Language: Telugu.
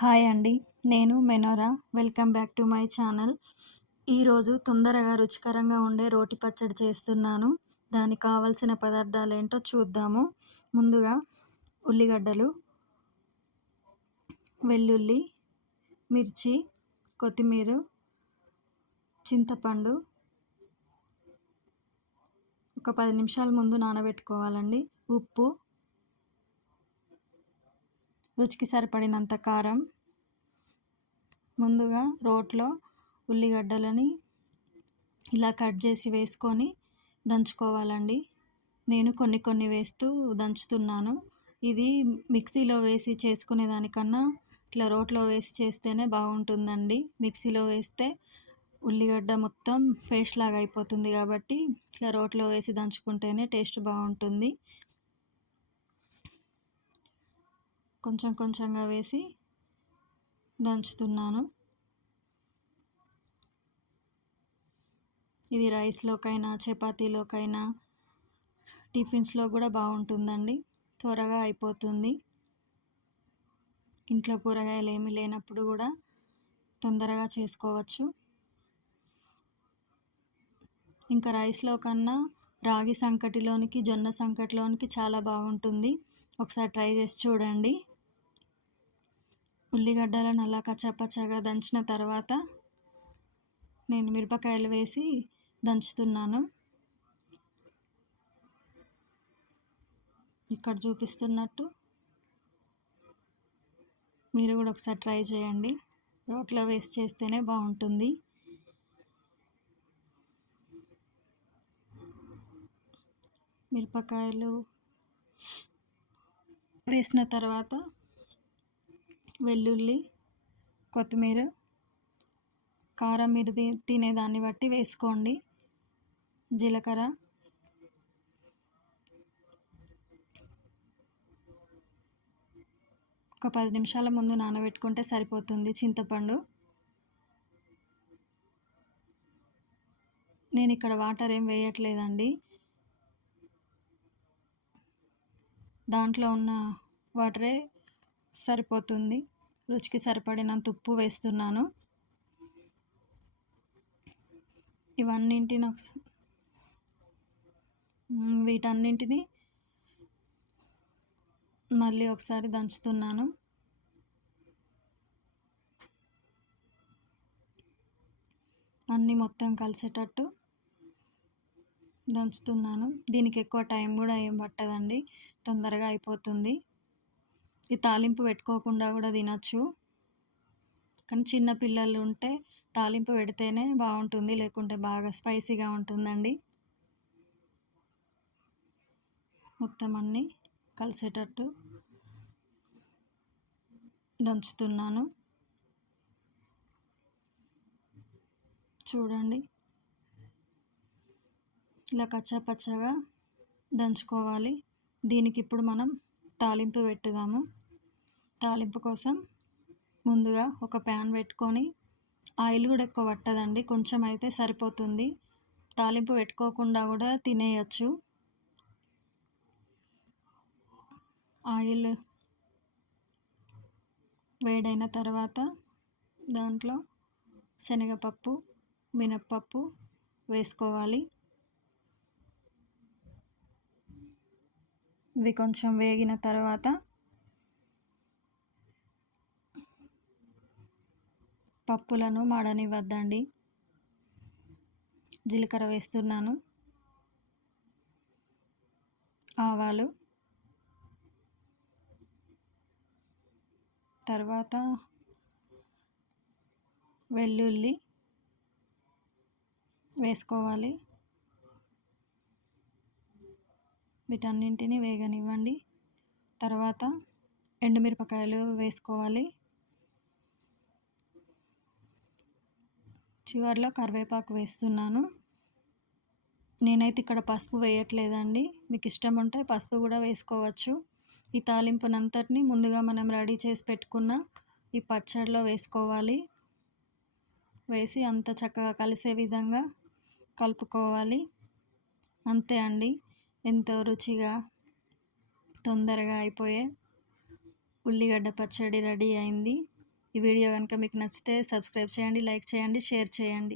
హాయ్ అండి. నేను మెనోరా. Welcome back to my channel. ఈరోజు తొందరగా రుచికరంగా ఉండే రోటి పచ్చడి చేస్తున్నాను. దానికి కావాల్సిన పదార్థాలేంటో చూద్దాము. ముందుగా ఉల్లిగడ్డలు, వెల్లుల్లి, మిర్చి, కొత్తిమీర, చింతపండు ఒక 10 నిమిషాల ముందు నానబెట్టుకోవాలండి. ఉప్పు, రుచికి సరిపడినంత కారం. ముందుగా రోట్లో ఉల్లిగడ్డలని ఇలా కట్ చేసి వేసుకొని దంచుకోవాలండి. నేను కొన్ని కొన్ని వేస్తూ దంచుతున్నాను. ఇది మిక్సీలో వేసి చేసుకునే దానికన్నా ఇట్లా రోట్లో వేసి చేస్తేనే బాగుంటుందండి. మిక్సీలో వేస్తే ఉల్లిగడ్డ మొత్తం పేస్ట్ లాగా అయిపోతుంది కాబట్టి ఇట్లా రోట్లో వేసి దంచుకుంటేనే టేస్ట్ బాగుంటుంది. కొంచెం కొంచెంగా వేసి దంచుతున్నాను. ఇది రైస్లోకైనా, చపాతీలోకైనా, టిఫిన్స్లో కూడా బాగుంటుందండి. త్వరగా అయిపోతుంది. ఇంట్లో కూరగాయలు ఏమీ లేనప్పుడు కూడా తొందరగా చేసుకోవచ్చు. ఇంకా రైస్లో కన్నా రాగి సంకటిలోనికి, జొన్న సంకటిలోనికి చాలా బాగుంటుంది. ఒకసారి ట్రై చేసి చూడండి. ఉల్లిగడ్డలను అలా కచ్చాపచ్చాగా దంచిన తర్వాత నేను మిరపకాయలు వేసి దంచుతున్నాను. ఇక్కడ చూపిస్తున్నట్టు మీరు కూడా ఒకసారి ట్రై చేయండి. రోట్లో వేసి చేస్తేనే బాగుంటుంది. మిరపకాయలు వేసిన తర్వాత వెల్లుల్లి, కొత్తిమీర, కారం మీరు తినేదాన్ని బట్టి వేసుకోండి. జీలకర్ర, ఒక 10 నిమిషాల ముందు నానబెట్టుకుంటే సరిపోతుంది. చింతపండు, నేను ఇక్కడ వాటర్ ఏం వేయట్లేదండి. దాంట్లో ఉన్న వాటరే సరిపోతుంది. రుచికి సరిపడినంత ఉప్పు వేస్తున్నాను. వీటన్నింటిని మళ్ళీ ఒకసారి దంచుతున్నాను. అన్నీ మొత్తం కలిసేటట్టు దంచుతున్నాను. దీనికి ఎక్కువ టైం కూడా ఏం పట్టదండి, తొందరగా అయిపోతుంది. ఈ తాలింపు పెట్టుకోకుండా కూడా తినచ్చు. కానీ చిన్న పిల్లలు ఉంటే తాలింపు పెడితేనే బాగుంటుంది, లేకుంటే బాగా స్పైసీగా ఉంటుందండి. మొత్తం అన్నీ కలిసేటట్టు దంచుతున్నాను. చూడండి, ఇలా కచ్చాపచ్చాగా దంచుకోవాలి. దీనికి ఇప్పుడు మనం తాలింపు పెట్టుదాము. తాలింపు కోసం ముందుగా ఒక ప్యాన్ పెట్టుకొని, ఆయిల్ కూడా ఎక్కువ పట్టదండి, కొంచెం అయితే సరిపోతుంది. తాలింపు పెట్టుకోకుండా కూడా తినేయచ్చు. ఆయిల్ వేడైన తర్వాత దాంట్లో శనగపప్పు, మినప్పప్పు వేసుకోవాలి. ఇవి కొంచెం వేగిన తర్వాత పప్పులను మాడనివ్వద్దండి. జీలకర్ర వేస్తున్నాను, ఆవాలు, తర్వాత వెల్లుల్లి వేసుకోవాలి. వీటన్నింటినీ వేగనివ్వండి. తర్వాత ఎండుమిరపకాయలు వేసుకోవాలి. చివరిలో కరివేపాకు వేస్తున్నాను. నేనైతే ఇక్కడ పసుపు వేయట్లేదండి, మీకు ఇష్టం ఉంటే పసుపు కూడా వేసుకోవచ్చు. ఈ తాలింపునంతటిని ముందుగా మనం రెడీ చేసి పెట్టుకున్న ఈ పచ్చడిలో వేసుకోవాలి. వేసి అంత చక్కగా కలిసే విధంగా కలుపుకోవాలి. అంతే అండి, ఎంతో రుచిగా తొందరగా అయిపోయే ఉల్లిగడ్డ పచ్చడి రెడీ అయింది. ఈ వీడియో గనుక మీకు నచ్చితే సబ్స్క్రైబ్ చేయండి, లైక్ చేయండి, షేర్ చేయండి.